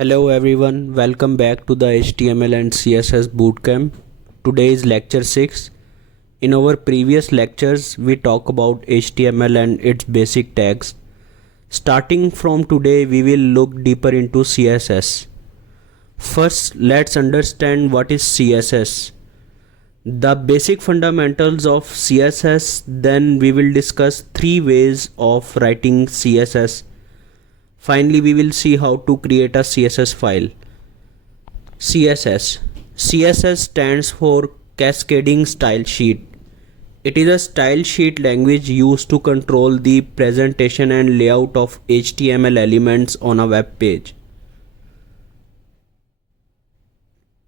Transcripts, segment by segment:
Hello everyone, welcome back to the HTML and CSS bootcamp. Today is lecture 6. In our previous lectures, we talk about HTML and its basic tags. Starting from today, we will look deeper into CSS. First, let's understand what is CSS. The basic fundamentals of CSS, then we will discuss 3 ways of writing CSS. Finally, we will see how to create a CSS file. CSS. CSS stands for Cascading Style Sheet. It is a style sheet language used to control the presentation and layout of HTML elements on a web page.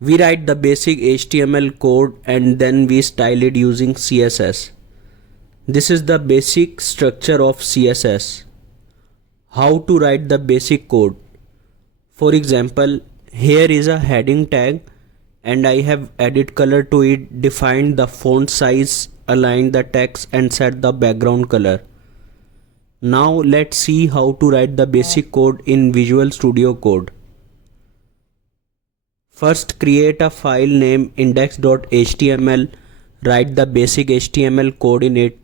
We write the basic HTML code and then we style it using CSS. This is the basic structure of CSS. How to write the basic code. For example, here is a heading tag and I have added color to it, defined the font size, aligned the text and set the background color. Now let's see how to write the basic code in Visual Studio Code. First, create a file named index.html, write the basic HTML code in it.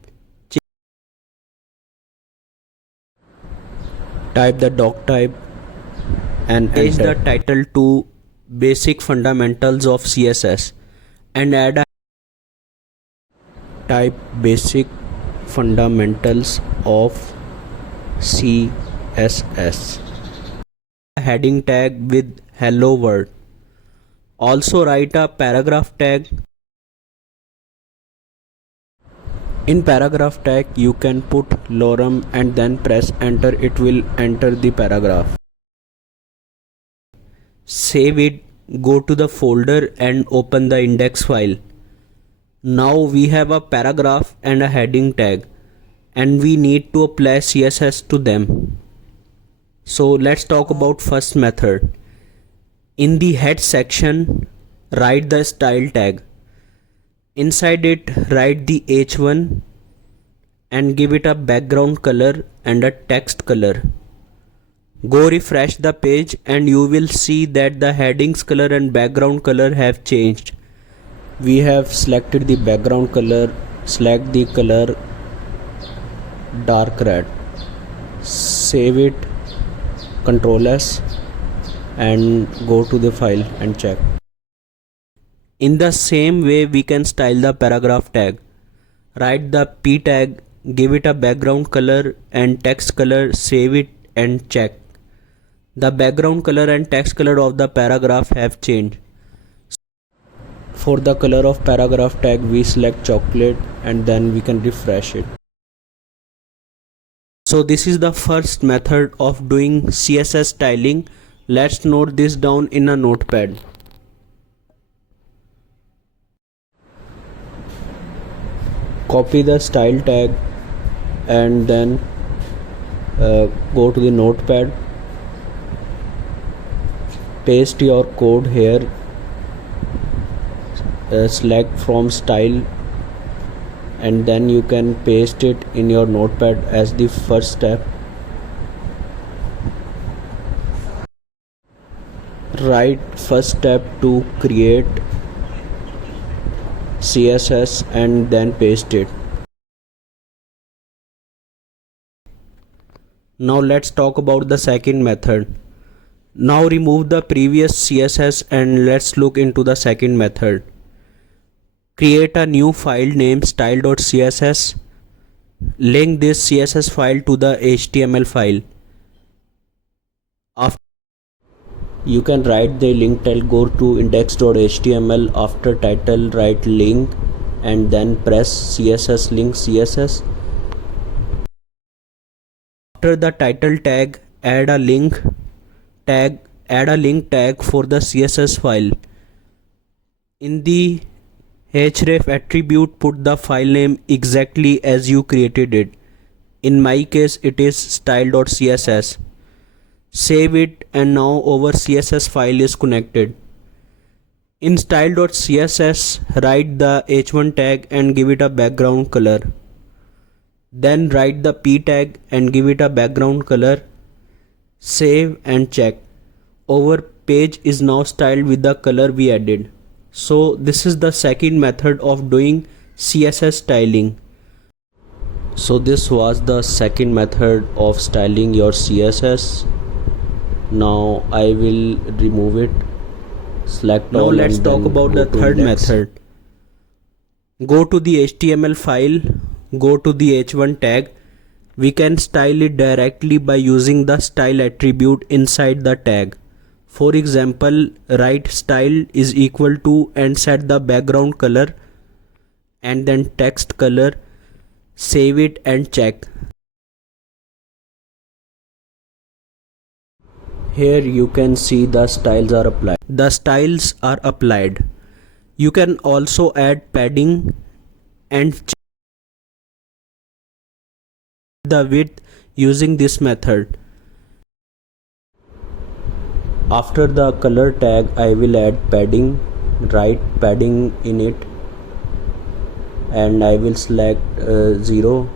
Type the doc type and change the title to Basic Fundamentals of CSS and add a type Basic Fundamentals of CSS. A heading tag with hello world. Also write a paragraph tag. In paragraph tag you can put lorem and then press enter, it will enter the paragraph. Save it, go to the folder and open the index file. Now we have a paragraph and a heading tag and we need to apply CSS to them. So let's talk about first method. In the head section, write the style tag. Inside it, write the h1 and give it a background color and a text color. Go refresh the page and you will see that the headings color and background color have changed. We have selected the background color, select the color dark red. Save it, Ctrl S and go to the file and check. In the same way we can style the paragraph tag. Write the p tag, give it a background color and text color, save it and check. The background color and text color of the paragraph have changed. For the color of paragraph tag we select chocolate and then we can refresh it. So this is the first method of doing CSS styling. Let's note this down in a notepad. Copy the style tag and then go to the notepad, paste your code here, select from style and then you can paste it in your notepad as the first step. Write first step to create CSS and then paste it. Now let's talk about the second method. Now remove the previous CSS and let's look into the second method. Create a new file named style.css. Link this CSS file to the HTML file. After you can write the link tag, go to index.html, after title write link and then press CSS link CSS. After the title tag, add a link tag for the CSS file. In the href attribute, put the file name exactly as you created it. In my case it is style.css. Save it and now our CSS file is connected. In style.css, write the h1 tag and give it a background color. Then write the p tag and give it a background color. Save and check. Our page is now styled with the color we added. So this is the second method of doing CSS styling. So this was the second method of styling your CSS. Now I will remove it. Select all. Now let's talk about the third method. Go to the HTML file, go to the h1 tag. We can style it directly by using the style attribute inside the tag. For example, write style is equal to and set the background color and then text color. Save it and check. Here you can see the styles are applied. The styles are applied. You can also add padding and check the width using this method. After the color tag, I will add padding, write padding in it, and I will select 0,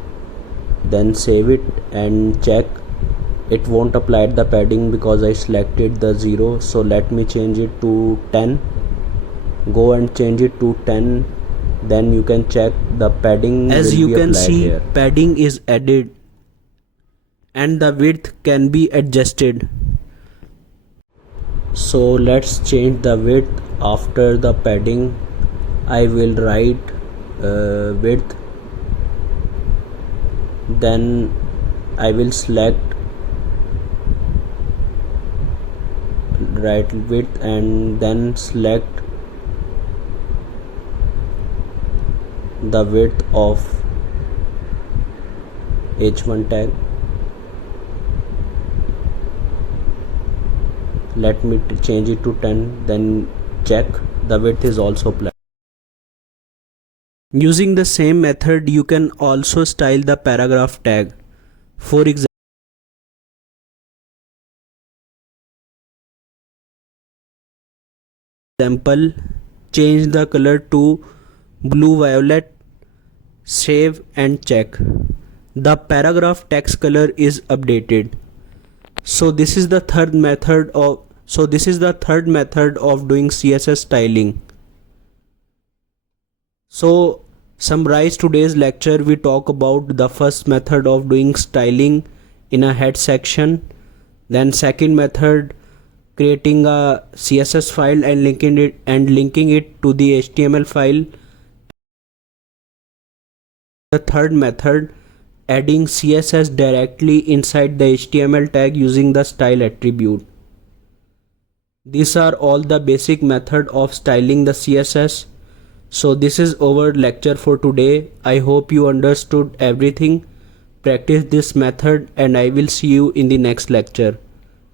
then save it and check. It won't apply the padding because I selected the 0, so let me change it to 10. Go and change it to 10, then you can check the padding. As you can see here, padding is added and the width can be adjusted. So let's change the width. After the padding, I will write width, then I will select write width and then select the width of h1 tag. Let me change it to 10, then check. The width is also applied. Using the same method, you can also style the paragraph tag. For example, change the color to blue violet, save and check. The paragraph text color is updated. So this is the third method of doing CSS styling. So summarize today's lecture. We talk about the first method of doing styling in a head section, then second method, creating a CSS file and linking it to the HTML file. The third method, adding CSS directly inside the HTML tag using the style attribute. These are all the basic method of styling the CSS. So this is our lecture for today. I hope you understood everything. Practice this method and I will see you in the next lecture.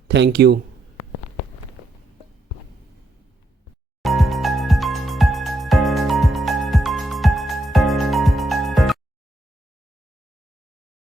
Thank you.